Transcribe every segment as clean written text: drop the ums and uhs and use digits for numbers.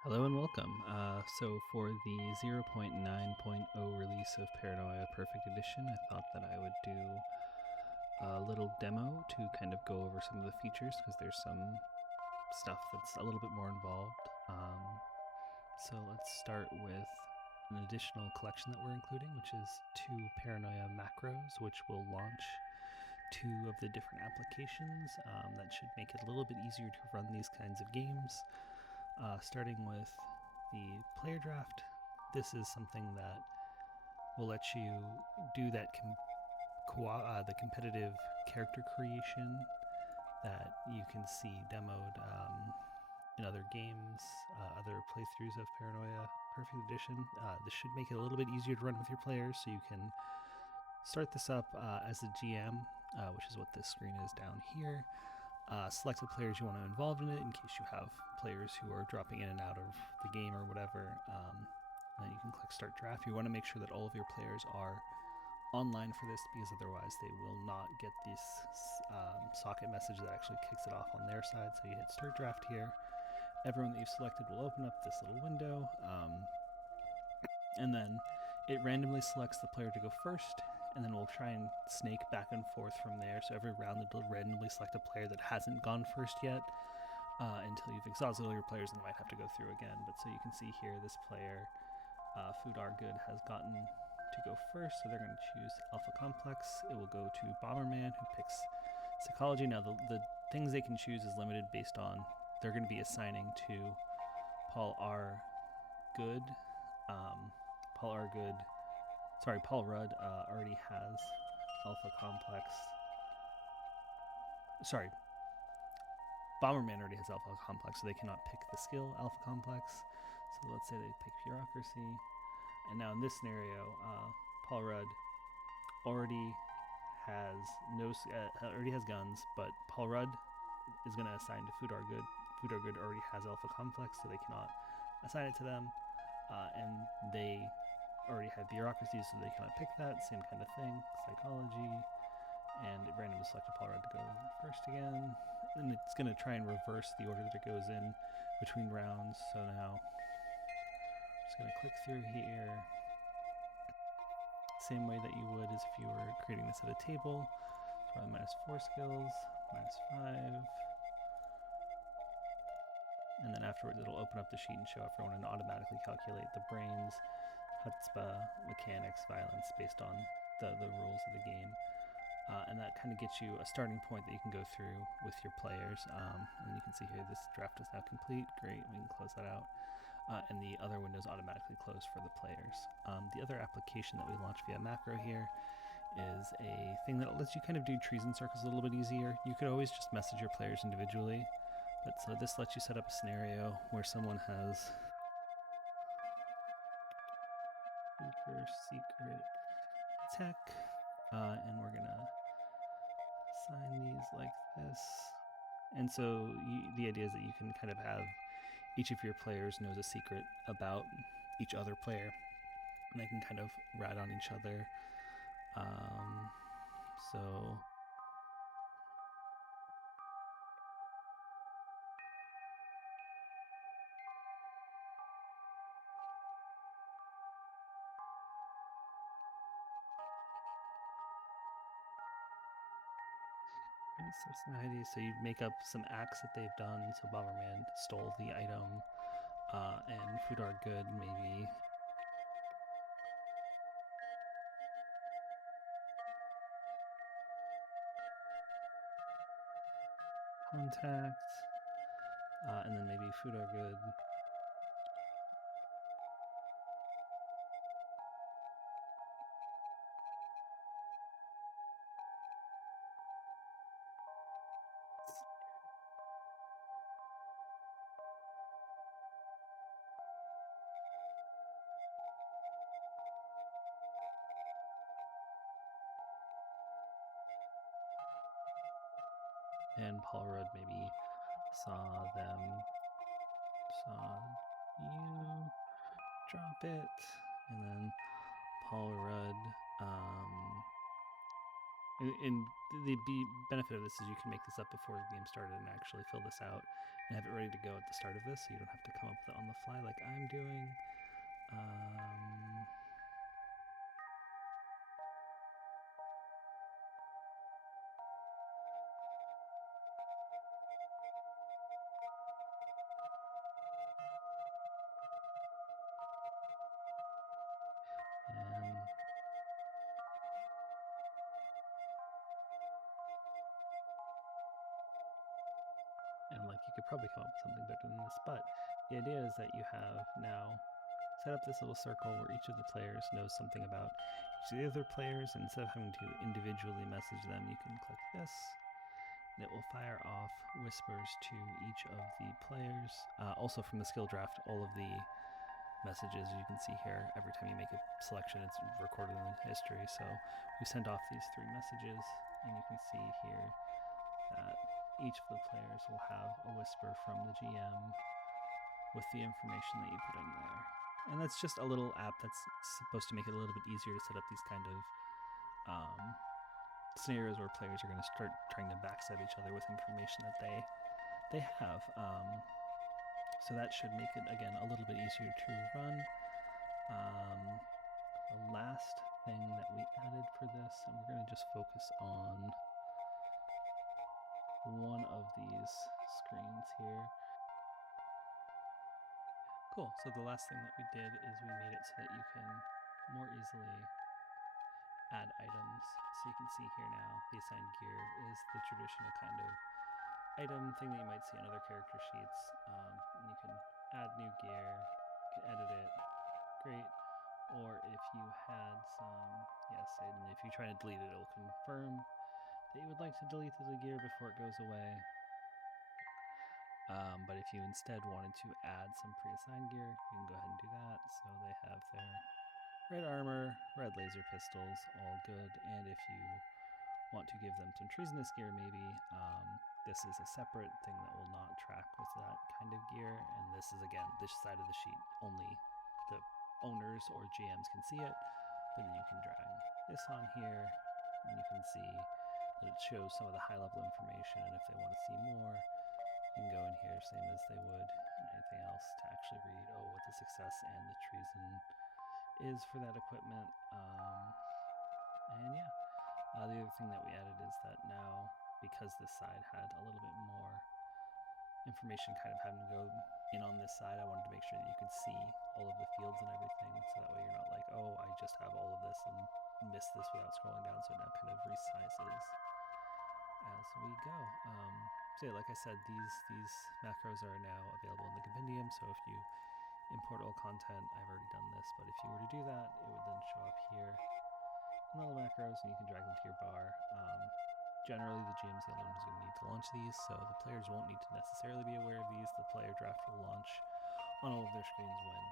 Hello and welcome. So for the 0.9.0 release of Paranoia Perfect Edition, I thought that I would do a little demo to kind of go over some of the features because there's some stuff that's a little bit more involved. So let's start with an additional collection that we're including, which is 2 Paranoia macros, which will launch 2 of the different applications. That should make it a little bit easier to run these kinds of games. Starting with the player draft, this is something that will let you do that the competitive character creation that you can see demoed in other games, other playthroughs of Paranoia Perfect Edition. This should make it a little bit easier to run with your players, so you can start this up as a GM, which is what this screen is down here. Select the players you want to involve in it in case you have players who are dropping in and out of the game or whatever. Then you can click Start Draft. You want to make sure that all of your players are online for this because otherwise they will not get this socket message that actually kicks it off on their side. So you hit Start Draft here. Everyone that you've selected will open up this little window. And then it randomly selects the player to go first, and then we'll try and snake back and forth from there. So every round it'll randomly select a player that hasn't gone first yet until you've exhausted all your players, and they might have to go through again. But so you can see here, this player, Food Are Good, has gotten to go first, so they're going to choose Alpha Complex. It will go to Bomberman, who picks Psychology. Now the things they can choose is limited based on, they're going to be assigning to Paul R. Good. Paul Rudd already has Alpha Complex. Sorry, Bomberman already has Alpha Complex, so they cannot pick the skill Alpha Complex. So let's say they pick Bureaucracy. And now in this scenario, Paul Rudd already has guns, but Paul Rudd is going to assign to Food Are Good. Food Are Good already has Alpha Complex, so they cannot assign it to them. And they already have Bureaucracy, so they cannot pick that. Same kind of thing. Psychology. And it randomly selected Paul Rudd to go first again. And it's going to try and reverse the order that it goes in between rounds. So now I'm just going to click through here. Same way that you would as if you were creating this at a table. So -4 skills, -5. And then afterwards it'll open up the sheet and show everyone and automatically calculate the brains, chutzpah, mechanics, violence based on the rules of the game. And that kind of gets you a starting point that you can go through with your players. And you can see here, this draft is now complete. Great, we can close that out. And the other windows automatically close for the players. The other application that we launched via macro here is a thing that lets you kind of do Treason Circles a little bit easier. You could always just message your players individually, but so this lets you set up a scenario where someone has super secret tech, and we're gonna assign these like this. And so the idea is that you can kind of have each of your players knows a secret about each other player, and they can kind of rat on each other. So society. So you make up some acts that they've done. So Bomberman stole the item, and Food Are Good maybe contact, and then maybe Food Are Good. And Paul Rudd maybe saw you drop it, and then Paul Rudd. And the benefit of this is you can make this up before the game started and actually fill this out and have it ready to go at the start of this, so you don't have to come up with it on the fly like I'm doing. And like you could probably come up with something better than this, but the idea is that you have now set up this little circle where each of the players knows something about each of the other players, and instead of having to individually message them, you can click this, and it will fire off whispers to each of the players. Also from the skill draft, all of the messages you can see here, every time you make a selection, it's recorded in history. So we sent off these 3 messages, and you can see here that each of the players will have a whisper from the GM with the information that you put in there. And that's just a little app that's supposed to make it a little bit easier to set up these kind of scenarios where players are going to start trying to backstab each other with information that they have. So that should make it, again, a little bit easier to run. The last thing that we added for this, and we're going to just focus on one of these screens here. Cool, so the last thing that we did is we made it so that you can more easily add items. So you can see here now, the assigned gear is the traditional kind of item thing that you might see on other character sheets. And you can add new gear, you can edit it, great. Or if you had some, yes, and if you try to delete it, it'll confirm that you would like to delete the gear before it goes away. But if you instead wanted to add some pre-assigned gear, you can go ahead and do that. So they have their red armor, red laser pistols, all good. And if you want to give them some treasonous gear, maybe this is a separate thing that will not track with that kind of gear. And this is, again, this side of the sheet, only the owners or GMs can see it. But then you can drag this on here, and you can see that it shows some of the high-level information. And if they want to see more, you can go in here, same as they would anything else, to actually read, what the success and the treason is for that equipment. And yeah, the other thing that we added is that now, because this side had a little bit more information kind of having to go in on this side, I wanted to make sure that you could see all of the fields and everything, so that way you're not like, oh, I just have all of this and miss this without scrolling down. So it now kind of resizes as we go. So yeah, like I said, these macros are now available in the compendium. So if you import all content, I've already done this, but if you were to do that, it would then show up here in all the macros, and you can drag them to your bar. Generally, the GM's the only one who's going to need to launch these, so the players won't need to necessarily be aware of these. The player draft will launch on all of their screens when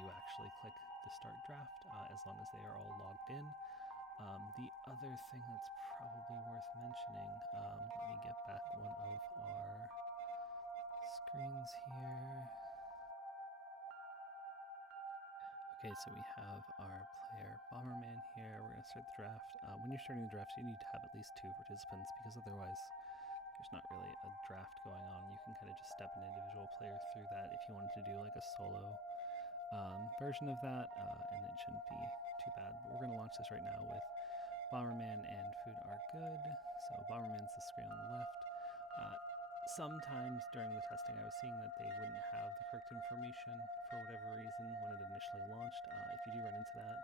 you actually click the start draft, as long as they are all logged in. The other thing that's probably worth mentioning, let me get back one of our screens here. Okay, so we have our player Bomberman here. We're going to start the draft. When you're starting the draft, you need to have at least 2 participants, because otherwise there's not really a draft going on. You can kind of just step an individual player through that if you wanted to do like a solo version of that, and it shouldn't be too bad. But we're going to launch this right now with Bomberman and Food Are Good. So Bomberman's the screen on the left. Sometimes during the testing, I was seeing that they wouldn't have the correct information for whatever reason when it initially launched. If you do run into that,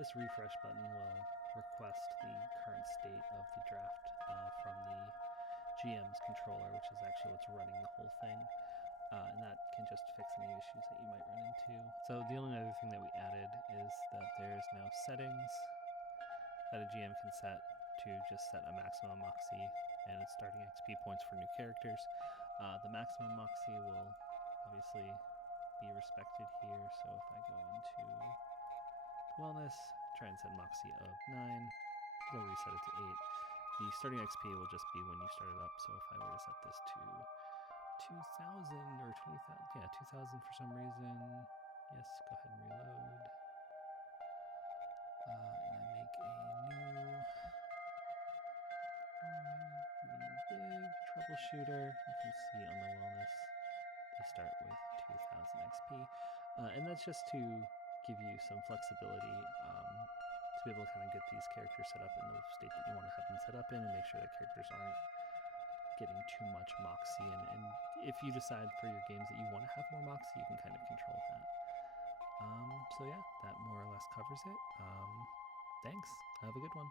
this refresh button will request the current state of the draft from the GM's controller, which is actually what's running the whole thing. And that can just fix any issues that you might run into. So the only other thing that we added is that there's now settings that a GM can set to just set a maximum Moxie and starting XP points for new characters. The maximum Moxie will obviously be respected here. So if I go into wellness, try and set Moxie of 9, it'll reset it to 8. The starting XP will just be when you start it up. So if I were to set this to 2,000 or 20,000, yeah, 2,000 for some reason. Yes, go ahead and reload. And I make a new big Troubleshooter. You can see on the wellness, they start with 2,000 XP. And that's just to give you some flexibility to be able to kind of get these characters set up in the state that you want to have them set up in, and make sure that characters aren't getting too much Moxie. And if you decide for your games that you want to have more Moxie, you can kind of control that. So yeah, that more or less covers it. Thanks. Have a good one.